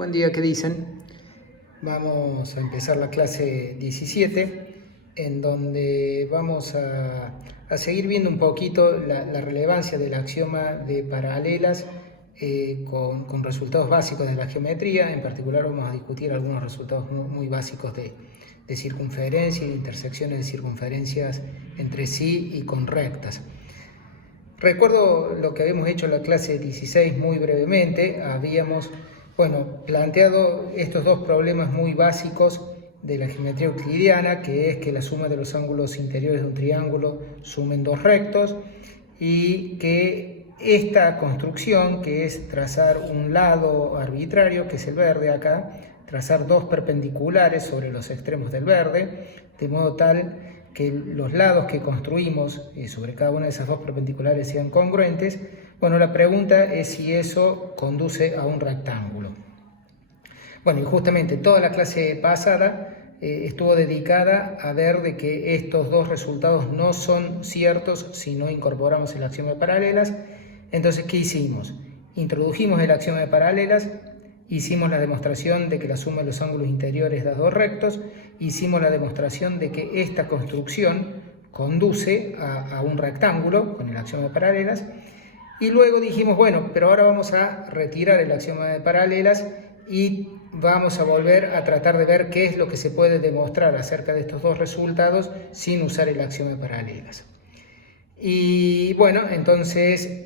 Buen día, ¿qué dicen? Vamos a empezar la clase 17, en donde vamos a seguir viendo un poquito la relevancia del axioma de paralelas con resultados básicos de la geometría. En particular vamos a discutir algunos resultados muy básicos de circunferencia y de intersecciones de circunferencias entre sí y con rectas. Recuerdo lo que habíamos hecho en la clase 16 muy brevemente. Habíamos planteado estos dos problemas muy básicos de la geometría euclidiana, que es que la suma de los ángulos interiores de un triángulo sumen dos rectos, y que esta construcción, que es trazar un lado arbitrario, que es el verde acá, trazar dos perpendiculares sobre los extremos del verde, de modo tal que los lados que construimos sobre cada una de esas dos perpendiculares sean congruentes. Bueno, la pregunta es si eso conduce a un rectángulo. Bueno, y justamente toda la clase pasada estuvo dedicada a ver de que estos dos resultados no son ciertos si no incorporamos el axioma de paralelas. Entonces, ¿qué hicimos? Introdujimos el axioma de paralelas, hicimos la demostración de que la suma de los ángulos interiores da dos rectos, hicimos la demostración de que esta construcción conduce a un rectángulo con el axioma de paralelas, y luego dijimos, bueno, pero ahora vamos a retirar el axioma de paralelas y vamos a volver a tratar de ver qué es lo que se puede demostrar acerca de estos dos resultados sin usar el axioma de paralelas. Y bueno, entonces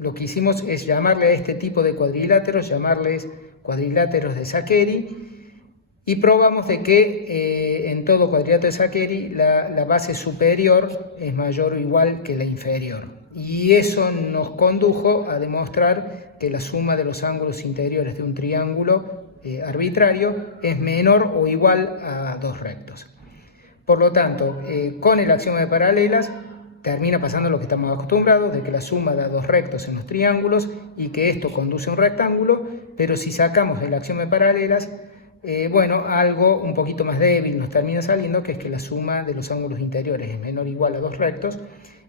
lo que hicimos es llamarle a este tipo de cuadriláteros, llamarles cuadriláteros de Saccheri, y probamos de que en todo cuadrilátero de Saccheri la base superior es mayor o igual que la inferior. Y eso nos condujo a demostrar que la suma de los ángulos interiores de un triángulo arbitrario es menor o igual a dos rectos. Por lo tanto, con el axioma de paralelas termina pasando lo que estamos acostumbrados, de que la suma da dos rectos en los triángulos y que esto conduce a un rectángulo, pero si sacamos el axioma de paralelas, algo un poquito más débil nos termina saliendo, que es que la suma de los ángulos interiores es menor o igual a dos rectos,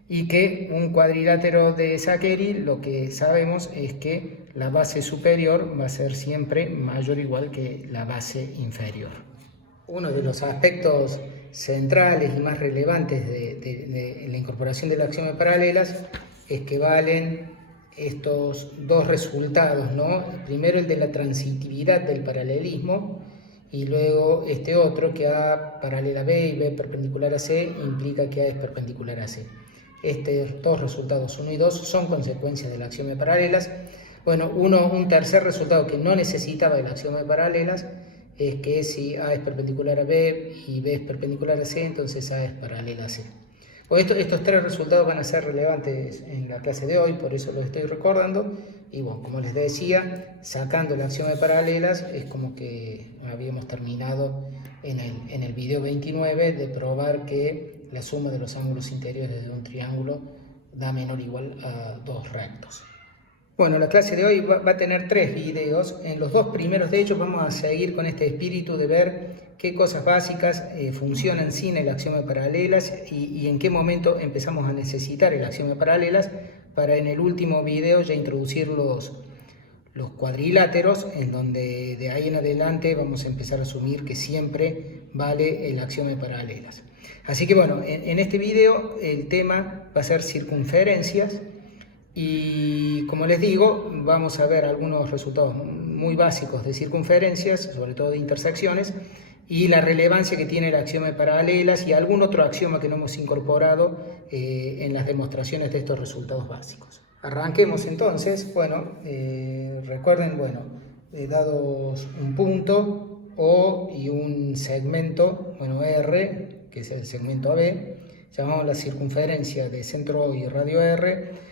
y que un cuadrilátero de Saccheri, lo que sabemos es que la base superior va a ser siempre mayor o igual que la base inferior. Uno de los aspectos centrales y más relevantes de la incorporación del axioma de paralelas es que valen estos dos resultados, ¿no? Primero el de la transitividad del paralelismo, y luego este otro, que A paralela a B y B perpendicular a C implica que A es perpendicular a C. Estos dos resultados 1 y 2 son consecuencias del axioma de paralelas. Bueno, un tercer resultado que no necesitaba del axioma de paralelas es que si A es perpendicular a B y B es perpendicular a C, entonces A es paralela a C. Estos tres resultados van a ser relevantes en la clase de hoy, por eso los estoy recordando. Y bueno, como les decía, sacando el axioma de paralelas es como que habíamos terminado en el video 29 de probar que la suma de los ángulos interiores de un triángulo da menor o igual a dos rectos. Bueno, la clase de hoy va a tener 3 videos. En los dos primeros de ellos vamos a seguir con este espíritu de ver qué cosas básicas funcionan sin el axioma de paralelas y en qué momento empezamos a necesitar el axioma de paralelas, para en el último video ya introducir los cuadriláteros, en donde de ahí en adelante vamos a empezar a asumir que siempre vale el axioma de paralelas. Así que bueno, en este video el tema va a ser circunferencias. Y como les digo, vamos a ver algunos resultados muy básicos de circunferencias, sobre todo de intersecciones, y la relevancia que tiene el axioma de paralelas y algún otro axioma que no hemos incorporado en las demostraciones de estos resultados básicos. Arranquemos entonces. Recuerden, dados un punto O y un segmento, R, que es el segmento AB, llamamos la circunferencia de centro O y radio R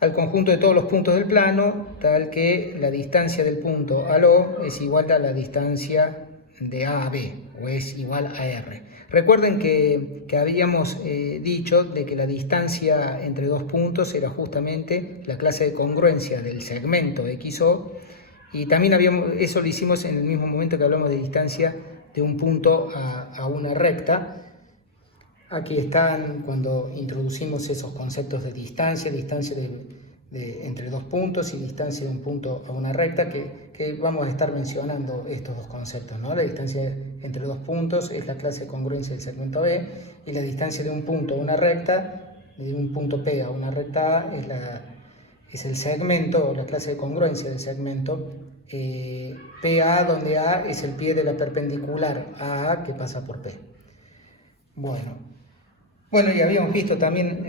al conjunto de todos los puntos del plano, tal que la distancia del punto al O es igual a la distancia de A a B, o es igual a R. Recuerden que habíamos dicho de que la distancia entre dos puntos era justamente la clase de congruencia del segmento XO, y también eso lo hicimos en el mismo momento que hablamos de distancia de un punto a una recta. Aquí están cuando introducimos esos conceptos de distancia entre dos puntos y distancia de un punto a una recta, que vamos a estar mencionando estos dos conceptos, ¿no? La distancia entre dos puntos es la clase de congruencia del segmento B, y la distancia de un punto a una recta, de un punto P a una recta A, es el segmento, o la clase de congruencia del segmento PA, donde A es el pie de la perpendicular a A que pasa por P. Bueno, y habíamos visto también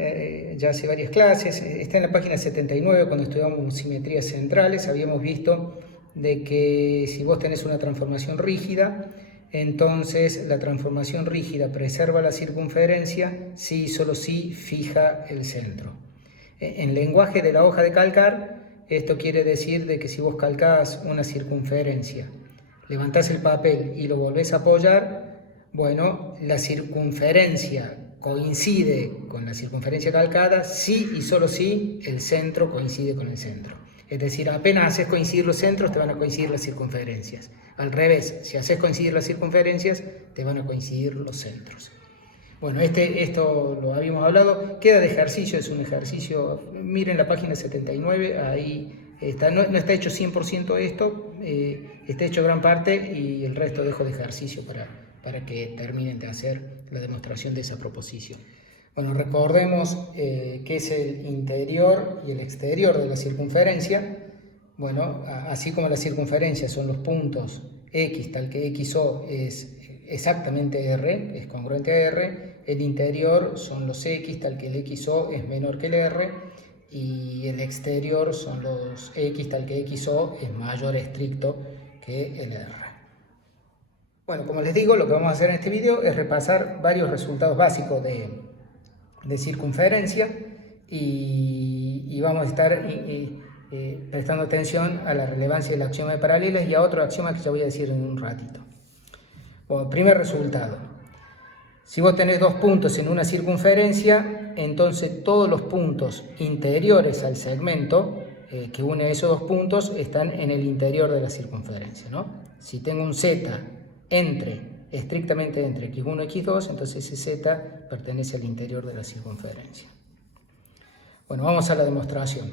ya hace varias clases, está en la página 79 cuando estudiamos simetrías centrales, habíamos visto de que si vos tenés una transformación rígida, entonces la transformación rígida preserva la circunferencia si y solo si fija el centro. En lenguaje de la hoja de calcar, esto quiere decir de que si vos calcás una circunferencia, levantás el papel y lo volvés a apoyar, bueno, la circunferencia coincide con la circunferencia calcada si y solo si el centro coincide con el centro. Es decir, apenas haces coincidir los centros, te van a coincidir las circunferencias. Al revés, si haces coincidir las circunferencias, te van a coincidir los centros. Bueno, esto lo habíamos hablado, queda de ejercicio, es un ejercicio, miren la página 79, ahí está, no está hecho 100% esto, está hecho gran parte y el resto dejo de ejercicio para que terminen de hacer la demostración de esa proposición. Bueno, recordemos que es el interior y el exterior de la circunferencia. Bueno, así como la circunferencia son los puntos X, tal que XO es exactamente R, es congruente a R, el interior son los X, tal que el XO es menor que el R, y el exterior son los X, tal que XO es mayor estricto que el R. Bueno, como les digo, lo que vamos a hacer en este video es repasar varios resultados básicos de circunferencia y vamos a estar prestando atención a la relevancia del axioma de paralelas y a otro axioma que ya voy a decir en un ratito. Bueno, primer resultado. Si vos tenés dos puntos en una circunferencia, entonces todos los puntos interiores al segmento que une esos dos puntos están en el interior de la circunferencia, ¿no? Si tengo un Z estrictamente entre x1 y x2, entonces ese z pertenece al interior de la circunferencia. Bueno, vamos a la demostración.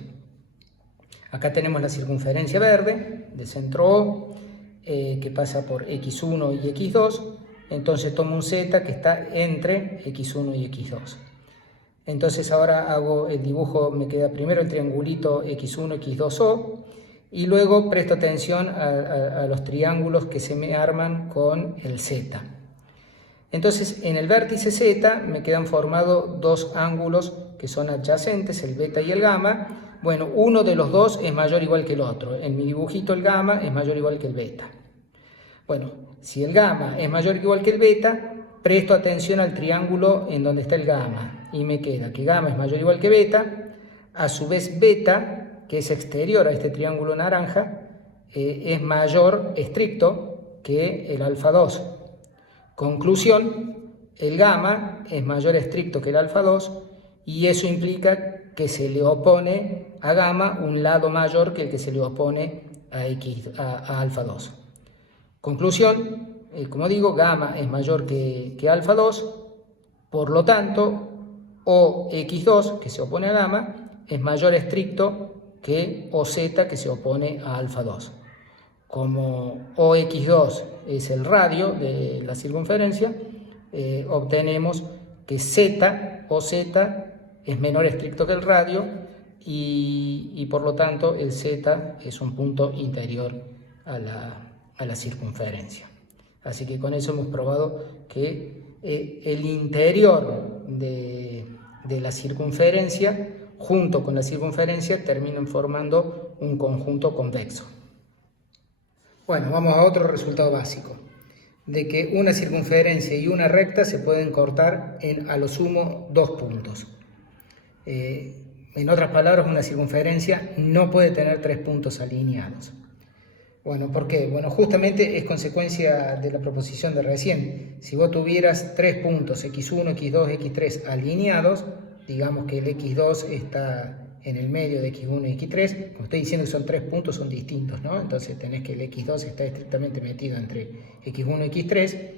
Acá tenemos la circunferencia verde de centro O, que pasa por x1 y x2, entonces tomo un z que está entre x1 y x2. Entonces ahora hago el dibujo, me queda primero el triangulito x1, x2O, y luego presto atención a los triángulos que se me arman con el Z. Entonces, en el vértice Z me quedan formados dos ángulos que son adyacentes, el beta y el gamma. Bueno, uno de los dos es mayor o igual que el otro. En mi dibujito el gamma es mayor o igual que el beta. Bueno, si el gamma es mayor o igual que el beta, presto atención al triángulo en donde está el gamma. Y me queda que gamma es mayor o igual que beta, a su vez beta, que es exterior a este triángulo naranja, es mayor estricto que el alfa 2. Conclusión, el gamma es mayor estricto que el alfa 2 y eso implica que se le opone a gamma un lado mayor que el que se le opone a alfa 2. Conclusión, como digo, gamma es mayor que alfa 2, por lo tanto, OX2, que se opone a gamma, es mayor estricto que OZ, que se opone a alfa 2. Como OX2 es el radio de la circunferencia, obtenemos que OZ es menor estricto que el radio y por lo tanto el Z es un punto interior a la circunferencia. Así que con eso hemos probado que el interior de la circunferencia junto con la circunferencia terminan formando un conjunto convexo. Bueno, vamos a otro resultado básico, de que una circunferencia y una recta se pueden cortar en a lo sumo dos puntos. En otras palabras, una circunferencia no puede tener tres puntos alineados. Bueno, ¿por qué? Bueno, justamente es consecuencia de la proposición de recién. Si vos tuvieras tres puntos, x1, x2, x3 alineados, digamos que el x2 está en el medio de x1 y x3, como estoy diciendo que son tres puntos, son distintos, ¿no? Entonces tenés que el x2 está estrictamente metido entre x1 y x3,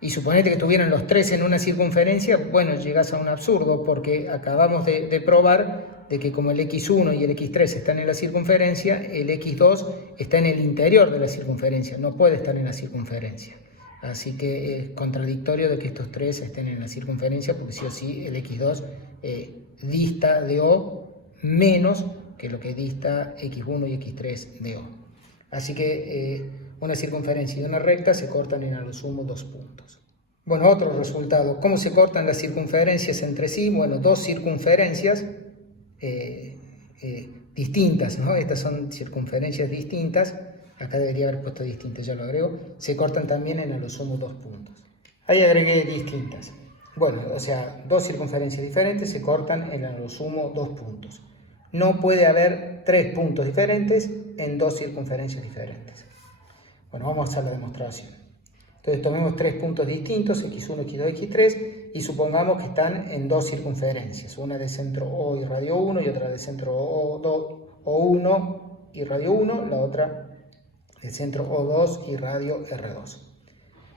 y suponete que tuvieran los tres en una circunferencia, bueno, llegás a un absurdo, porque acabamos de probar de que como el x1 y el x3 están en la circunferencia, el x2 está en el interior de la circunferencia, no puede estar en la circunferencia. Así que es contradictorio de que estos tres estén en la circunferencia, porque sí o sí el x2 dista de O menos que lo que dista x1 y x3 de O. Así que una circunferencia y una recta se cortan en a lo sumo 2 puntos. Bueno, otro resultado. ¿Cómo se cortan las circunferencias entre sí? Bueno, dos circunferencias distintas, ¿no? Estas son circunferencias distintas. Acá debería haber puesto distintas, ya lo agrego. Se cortan también en a lo sumo 2 puntos. Ahí agregué distintas. Bueno, o sea, dos circunferencias diferentes se cortan en a lo sumo 2 puntos. No puede haber 3 puntos diferentes en dos circunferencias diferentes. Bueno, vamos a hacer la demostración. Entonces tomemos 3 puntos distintos, x1, x2, x3, y supongamos que están en dos circunferencias, una de centro O y radio 1 y otra de centro O1 y radio 1, la otra de centro O2 y radio R2.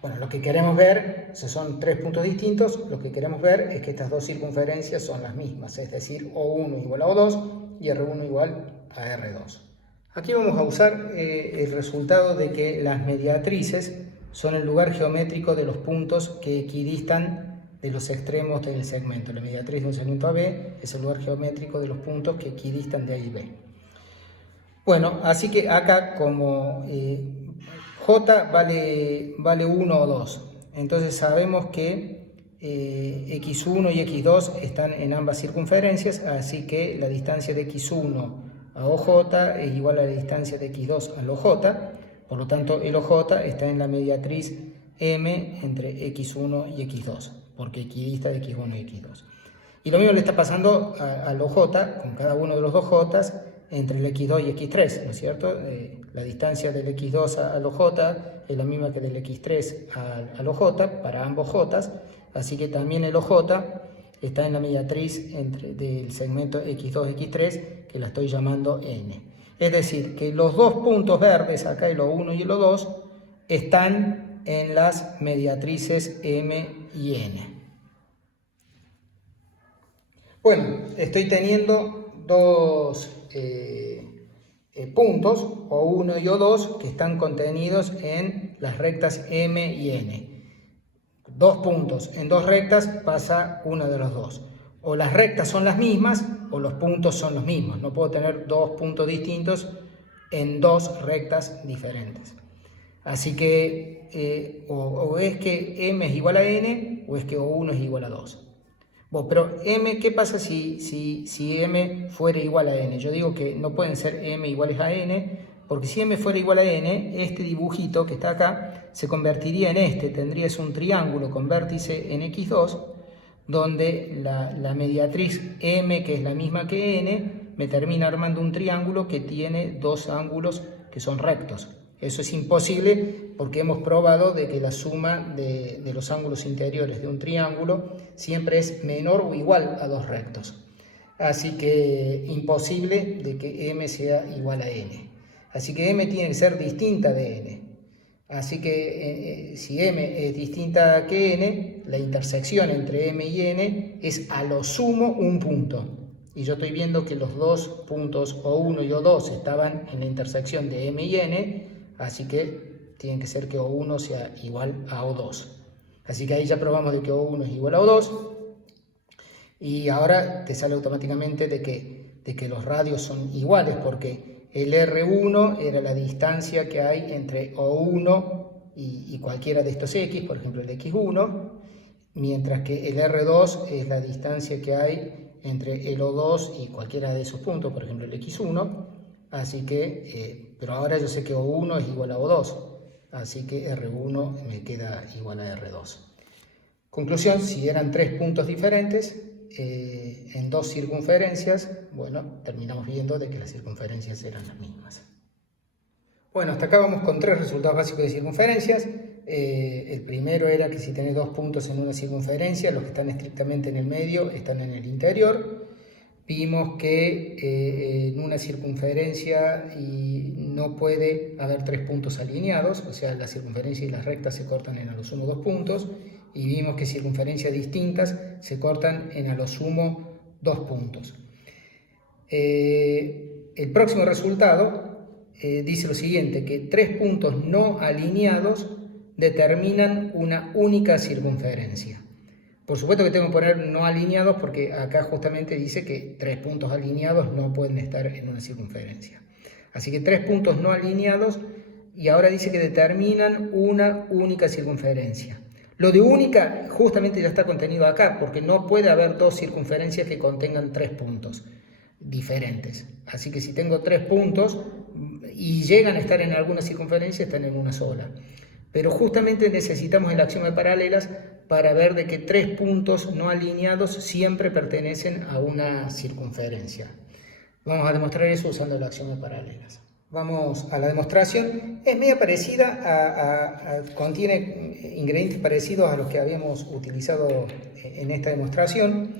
Bueno, lo que queremos ver, si son 3 puntos distintos, lo que queremos ver es que estas dos circunferencias son las mismas, es decir, O1 igual a O2 y R1 igual a R2. Aquí vamos a usar el resultado de que las mediatrices son el lugar geométrico de los puntos que equidistan de los extremos del segmento. La mediatriz de un segmento AB es el lugar geométrico de los puntos que equidistan de A y B. Bueno, así que acá como J vale 1 o 2, entonces sabemos que x1 y x2 están en ambas circunferencias, así que la distancia de x1 a OJ es igual a la distancia de x2 al OJ. Por lo tanto, el OJ está en la mediatriz M entre x1 y x2, porque equidista de x1 y x2. Y lo mismo le está pasando al OJ, con cada uno de los dos J, entre el x2 y x3, ¿no es cierto? La distancia del x2 al OJ es la misma que del x3 al OJ, para ambos J, así que también el OJ está en la mediatriz del segmento x2 y x3, que la estoy llamando N. Es decir, que los dos puntos verdes, acá el O1 y el O2, están en las mediatrices M y N. Bueno, estoy teniendo dos puntos, O1 y O2, que están contenidos en las rectas M y N. Dos puntos en dos rectas pasa una de los dos. O las rectas son las mismas o los puntos son los mismos. No puedo tener dos puntos distintos en dos rectas diferentes. Así que o es que M es igual a N o es que O1 es igual a 2. Bueno, pero M, ¿qué pasa si M fuera igual a N? Yo digo que no pueden ser M iguales a N, porque si M fuera igual a N, este dibujito que está acá se convertiría en este. Tendrías un triángulo con vértice en X2, donde la mediatriz M, que es la misma que N, me termina armando un triángulo que tiene dos ángulos que son rectos. Eso es imposible porque hemos probado de que la suma de los ángulos interiores de un triángulo siempre es menor o igual a dos rectos. Así que imposible de que M sea igual a N. Así que M tiene que ser distinta de N. Así que si M es distinta que N, la intersección entre M y N es a lo sumo un punto. Y yo estoy viendo que los dos puntos O1 y O2 estaban en la intersección de M y N, así que tiene que ser que O1 sea igual a O2. Así que ahí ya probamos de que O1 es igual a O2. Y ahora te sale automáticamente de que los radios son iguales, porque el R1 era la distancia que hay entre O1 y cualquiera de estos X, por ejemplo el X1, mientras que el R2 es la distancia que hay entre el O2 y cualquiera de esos puntos, por ejemplo el X1, así que, pero ahora yo sé que O1 es igual a O2, así que R1 me queda igual a R2. Conclusión, si eran tres puntos diferentes, en dos circunferencias, bueno, terminamos viendo de que las circunferencias eran las mismas. Bueno, hasta acá vamos con tres resultados básicos de circunferencias. El primero era que si tenés dos puntos en una circunferencia, los que están estrictamente en el medio están en el interior. Vimos que en una circunferencia no puede haber tres puntos alineados, o sea, la circunferencia y las rectas se cortan en a lo sumo 2 puntos. Y vimos que circunferencias distintas se cortan en a lo sumo 2 puntos. El próximo resultado dice lo siguiente, que 3 puntos no alineados determinan una única circunferencia. Por supuesto que tengo que poner no alineados porque acá justamente dice que 3 puntos alineados no pueden estar en una circunferencia. Así que 3 puntos no alineados y ahora dice que determinan una única circunferencia. Lo de única justamente ya está contenido acá porque no puede haber dos circunferencias que contengan 3 puntos diferentes. Así que si tengo 3 puntos y llegan a estar en alguna circunferencia, están en una sola. Pero justamente necesitamos el axioma de paralelas para ver de que 3 puntos no alineados siempre pertenecen a una circunferencia. Vamos a demostrar eso usando el axioma de paralelas. Vamos a la demostración. Es media parecida, contiene ingredientes parecidos a los que habíamos utilizado en esta demostración.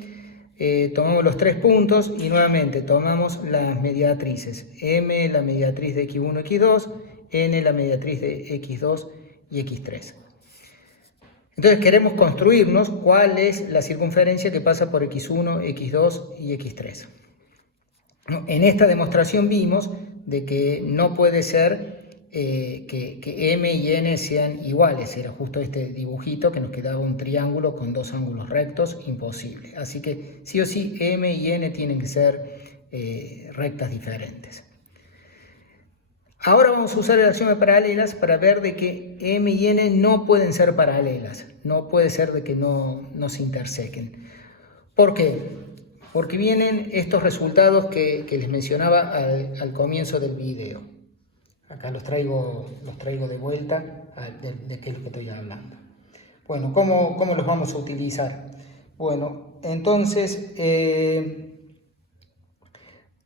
Tomamos los 3 puntos y nuevamente tomamos las mediatrices. M, la mediatriz de x1, x2, N, la mediatriz de x2 y x3. Entonces queremos construirnos cuál es la circunferencia que pasa por x1, x2 y x3. En esta demostración vimos de que no puede ser que M y N sean iguales. Era justo este dibujito que nos quedaba un triángulo con dos ángulos rectos, imposible. Así que sí o sí M y N tienen que ser rectas diferentes. Ahora vamos a usar el axioma de paralelas para ver de que M y N no pueden ser paralelas. No puede ser de que no se intersequen. ¿Por qué? Porque vienen estos resultados que les mencionaba al comienzo del video. Acá los traigo de vuelta de qué es lo que estoy hablando. Bueno, ¿cómo los vamos a utilizar? Bueno, entonces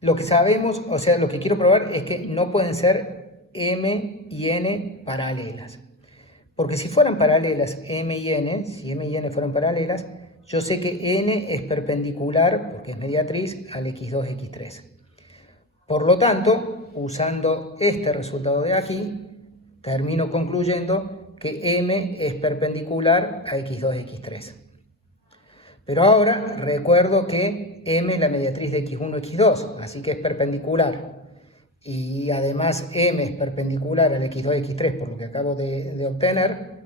lo que sabemos, o sea, lo que quiero probar es que no pueden ser M y N paralelas. Porque si fueran paralelas M y N, si M y N fueran paralelas, yo sé que N es perpendicular, porque es mediatriz, al x2, x3. Por lo tanto, usando este resultado de aquí, termino concluyendo que M es perpendicular a x2, x3. Pero ahora recuerdo que M es la mediatriz de x1, x2, así que es perpendicular. Y además M es perpendicular al x2, x3, por lo que acabo de obtener.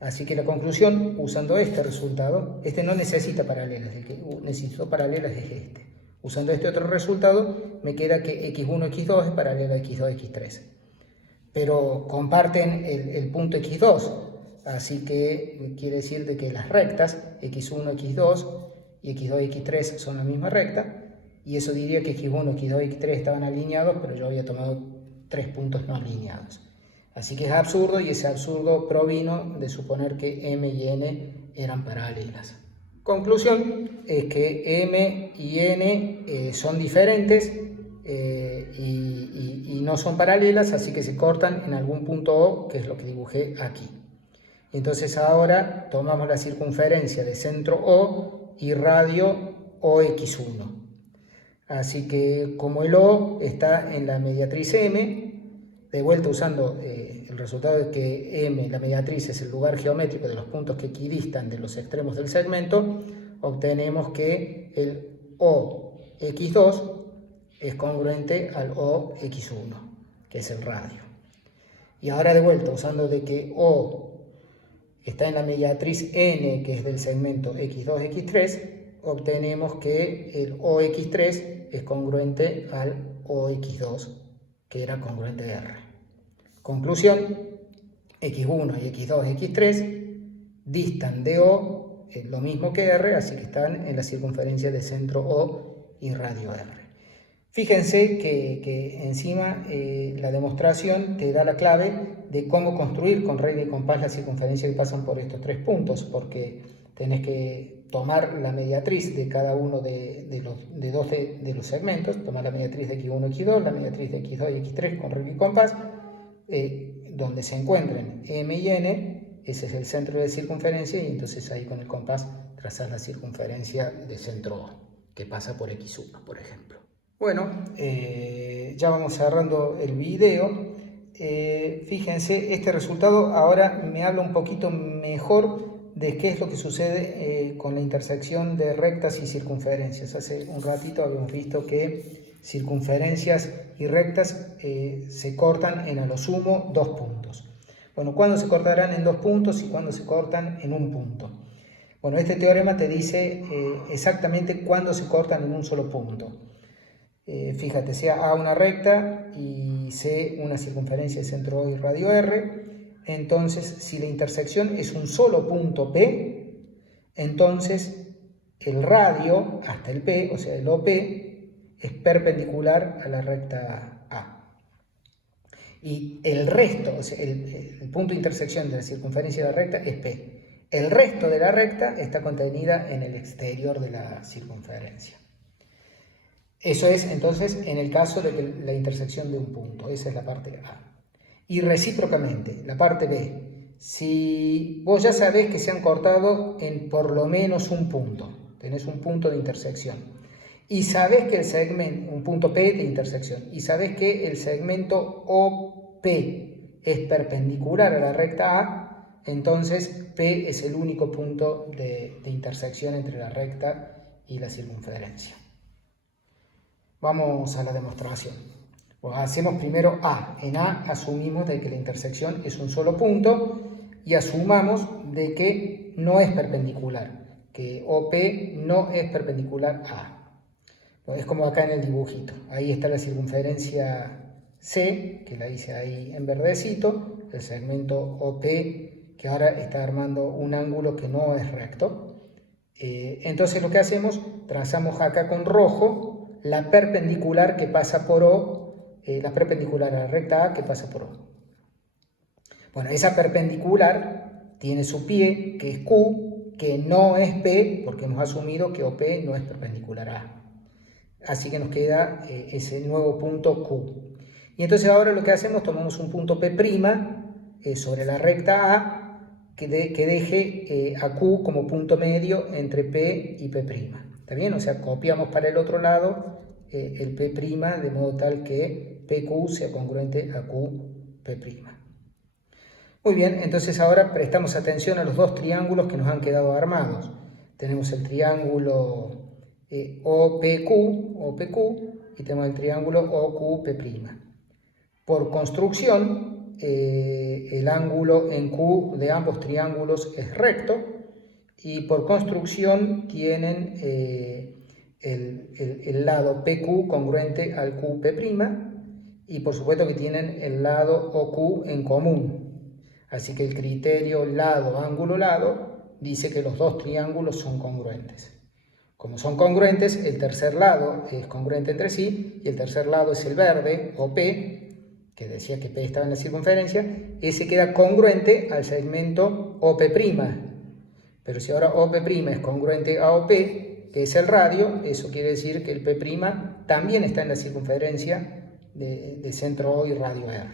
Así que la conclusión, usando este resultado, este no necesita paralelas, el que necesito paralelas es este. Usando este otro resultado, me queda que x1, x2 es paralelo a x2, x3. Pero comparten el punto x2, así que quiere decir de que las rectas x1, x2 y x2, x3 son la misma recta, y eso diría que x1, x2 y x3 estaban alineados, pero yo había tomado 3 puntos no alineados. Así que es absurdo, y ese absurdo provino de suponer que M y N eran paralelas. Conclusión es que M y N son diferentes y no son paralelas, así que se cortan en algún punto O, que es lo que dibujé aquí. Entonces ahora tomamos la circunferencia de centro O y radio OX1. Así que como el O está en la mediatriz M, de vuelta usando el resultado de que M, la mediatriz, es el lugar geométrico de los puntos que equidistan de los extremos del segmento, obtenemos que el OX2 es congruente al OX1, que es el radio. Y ahora de vuelta, usando de que O está en la mediatriz N, que es del segmento X2, X3, obtenemos que el OX3 es congruente al OX2, que era congruente a R. Conclusión, X1 y X2, X3 distan de O lo mismo que R, así que están en la circunferencia de centro O y radio R. Fíjense que encima la demostración te da la clave de cómo construir con regla y compás la circunferencia que pasan por estos 3 puntos, porque tenés que tomar la mediatriz de cada uno de los segmentos, tomar la mediatriz de X1, X2, la mediatriz de X2 y X3 con regla y compás, donde se encuentren M y N, ese es el centro de circunferencia, y entonces ahí con el compás trazas la circunferencia de centro O, que pasa por X1, por ejemplo. Bueno, ya vamos cerrando el video. Fíjense, este resultado ahora me habla un poquito mejor de qué es lo que sucede con la intersección de rectas y circunferencias. Hace un ratito habíamos visto que circunferencias y rectas se cortan en a lo sumo 2 puntos. Bueno, ¿cuándo se cortarán en 2 puntos y cuándo se cortan en 1 punto? Bueno, este teorema te dice exactamente cuándo se cortan en un solo punto. Fíjate, sea A una recta y C una circunferencia de centro O y radio R. Entonces, si la intersección es un solo punto P, entonces el radio hasta el P, o sea el OP, es perpendicular a la recta A. Y el resto, o sea, el punto de intersección de la circunferencia de la recta es P. El resto de la recta está contenida en el exterior de la circunferencia. Eso es entonces en el caso de la intersección de un punto. Esa es la parte A. Y recíprocamente, la parte B. Si vos ya sabés que se han cortado en por lo menos un punto, tenés un punto de intersección, y sabés que el segmento, un punto P de intersección, y sabés que el segmento OP es perpendicular a la recta A, entonces P es el único punto de intersección entre la recta y la circunferencia. Vamos a la demostración. Pues hacemos primero A. En A asumimos de que la intersección es un solo punto y asumamos de que no es perpendicular, que OP no es perpendicular a A. Pues es como acá en el dibujito. Ahí está la circunferencia C, que la hice ahí en verdecito, el segmento OP, que ahora está armando un ángulo que no es recto. Entonces lo que hacemos, trazamos acá con rojo la perpendicular que pasa por O, la perpendicular a la recta A que pasa por O. Bueno, esa perpendicular tiene su pie, que es Q, que no es P, porque hemos asumido que OP no es perpendicular a A. Así que nos queda ese nuevo punto Q. Y entonces ahora lo que hacemos, tomamos un punto P' sobre la recta A, que deje a Q como punto medio entre P y P'. ¿Está bien? O sea, copiamos para el otro lado el P', de modo tal que PQ sea congruente a QP'. Muy bien, entonces ahora prestamos atención a los dos triángulos que nos han quedado armados. Tenemos el triángulo OPQ, y tenemos el triángulo OQP'. Por construcción, el ángulo en Q de ambos triángulos es recto, y por construcción tienen el lado PQ congruente al QP', y por supuesto que tienen el lado OQ en común. Así que el criterio lado, ángulo, lado dice que los dos triángulos son congruentes. Como son congruentes, el tercer lado es congruente entre sí, y el tercer lado es el verde, OP, que decía que P estaba en la circunferencia, ese queda congruente al segmento OP'. Pero si ahora OP' es congruente a OP, que es el radio, eso quiere decir que el P' también está en la circunferencia de centro O y radio R.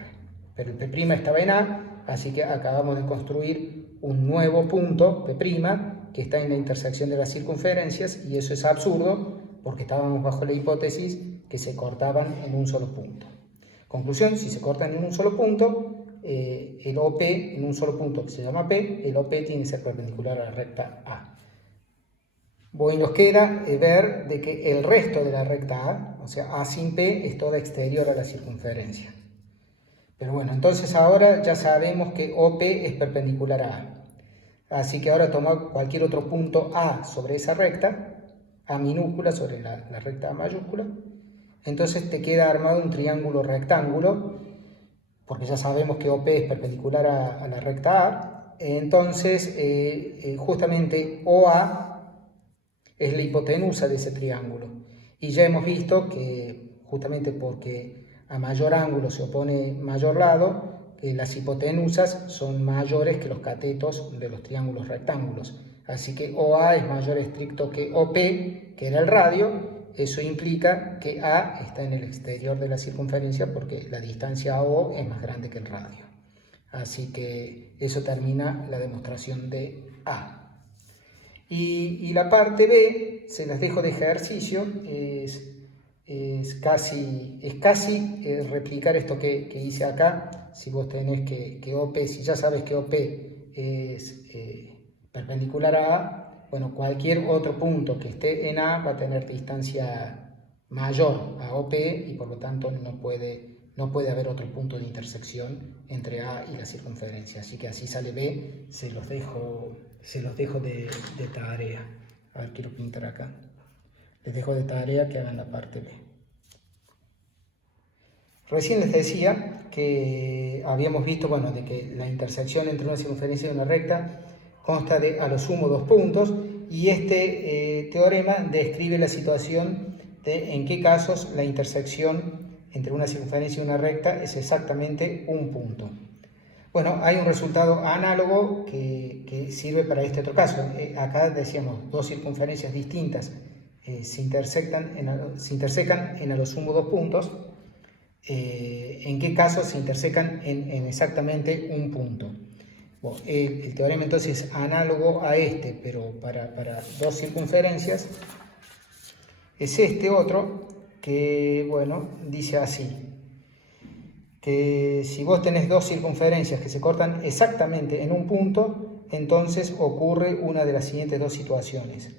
Pero el P' estaba en A, así que acabamos de construir un nuevo punto, P', que está en la intersección de las circunferencias, y eso es absurdo porque estábamos bajo la hipótesis que se cortaban en un solo punto. Conclusión, si se cortan en un solo punto, el OP en un solo punto que se llama P, el OP tiene que ser perpendicular a la recta A. Hoy nos queda ver de que el resto de la recta A, o sea, A sin P, es toda exterior a la circunferencia. Pero bueno, entonces ahora ya sabemos que OP es perpendicular a A. Así que ahora toma cualquier otro punto A sobre esa recta, A minúscula sobre la recta A mayúscula. Entonces te queda armado un triángulo rectángulo, porque ya sabemos que OP es perpendicular a la recta A. Entonces, justamente OA es la hipotenusa de ese triángulo. Y ya hemos visto que, justamente porque a mayor ángulo se opone mayor lado, las hipotenusas son mayores que los catetos de los triángulos rectángulos. Así que OA es mayor estricto que OP, que era el radio. Eso implica que A está en el exterior de la circunferencia porque la distancia a O es más grande que el radio. Así que eso termina la demostración de A. Y la parte B, se las dejo de ejercicio, es casi replicar esto que hice acá. Si vos tenés que OP, si ya sabes que OP es perpendicular a A, bueno, cualquier otro punto que esté en A va a tener distancia mayor a OP y por lo tanto no puede haber otro punto de intersección entre A y la circunferencia. Así que así sale B, se los dejo de tarea. A ver, quiero pintar acá. Les dejo de tarea que hagan la parte B. Recién les decía que habíamos visto, bueno, de que la intersección entre una circunferencia y una recta consta de a lo sumo 2 puntos, y este teorema describe la situación de en qué casos la intersección entre una circunferencia y una recta es exactamente un punto. Bueno, hay un resultado análogo que sirve para este otro caso. Acá decíamos, dos circunferencias distintas se intersecan en a lo sumo 2 puntos. ¿En qué casos se intersecan en exactamente un punto? Bueno, el teorema entonces es análogo a este, pero para dos circunferencias. Es este otro que, bueno, dice así, que si vos tenés dos circunferencias que se cortan exactamente en un punto, entonces ocurre una de las siguientes dos situaciones.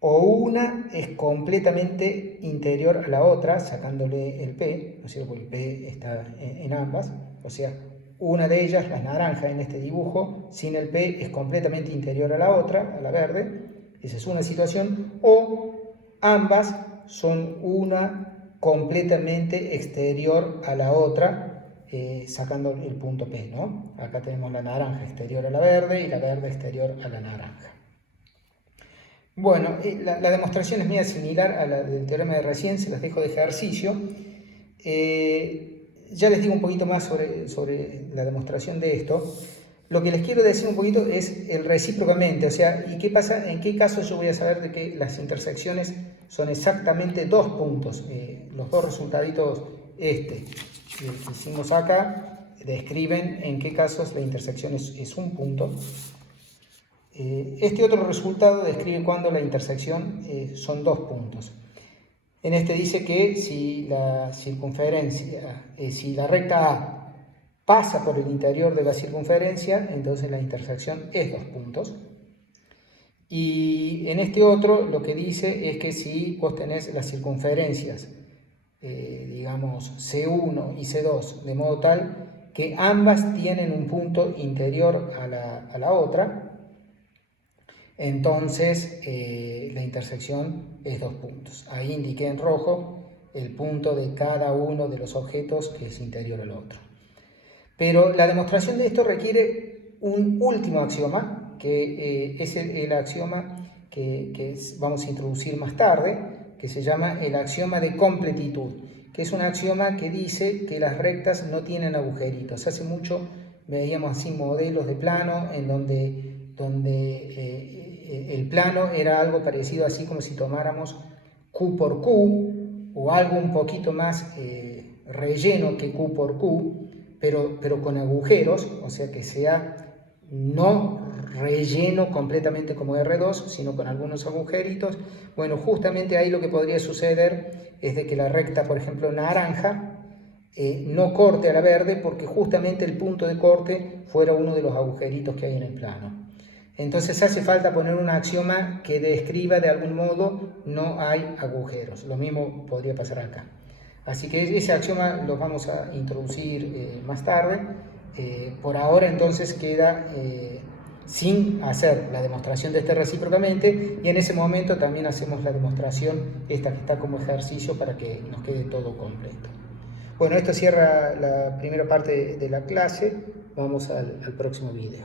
O una es completamente interior a la otra, sacándole el P, ¿no es cierto? Porque el P está en ambas, o sea, una de ellas, la naranja en este dibujo, sin el P es completamente interior a la otra, a la verde, esa es una situación, o ambas son una completamente exterior a la otra, sacando el punto P, ¿no? Acá tenemos la naranja exterior a la verde y la verde exterior a la naranja. Bueno, la demostración es media similar a la del teorema de recién, se las dejo de ejercicio. Ya les digo un poquito más sobre la demostración de esto. Lo que les quiero decir un poquito es el recíprocamente, o sea, ¿y qué pasa? ¿En qué caso yo voy a saber de que las intersecciones son exactamente dos puntos? Los dos resultaditos que hicimos acá describen en qué casos la intersección es un punto. Este otro resultado describe cuando la intersección son dos puntos. En este dice que si la circunferencia, si la recta A pasa por el interior de la circunferencia, entonces la intersección es dos puntos. Y en este otro lo que dice es que si vos tenés las circunferencias, digamos C1 y C2, de modo tal que ambas tienen un punto interior a la otra, entonces la intersección es dos puntos. Ahí indiqué en rojo el punto de cada uno de los objetos que es interior al otro. Pero la demostración de esto requiere un último axioma, que es el axioma que vamos a introducir más tarde, que se llama el axioma de completitud, que es un axioma que dice que las rectas no tienen agujeritos. Hace mucho veíamos así modelos de plano en donde el plano era algo parecido así como si tomáramos Q por Q o algo un poquito más relleno que Q por Q, pero con agujeros, o sea que sea no relleno completamente como R2, sino con algunos agujeritos. Bueno, justamente ahí lo que podría suceder es de que la recta, por ejemplo, naranja, no corte a la verde porque justamente el punto de corte fuera uno de los agujeritos que hay en el plano. Entonces hace falta poner un axioma que describa de algún modo no hay agujeros. Lo mismo podría pasar acá. Así que ese axioma lo vamos a introducir más tarde. Por ahora entonces queda sin hacer la demostración de este recíprocamente, y en ese momento también hacemos la demostración esta que está como ejercicio para que nos quede todo completo. Bueno, esto cierra la primera parte de la clase. Vamos al próximo video.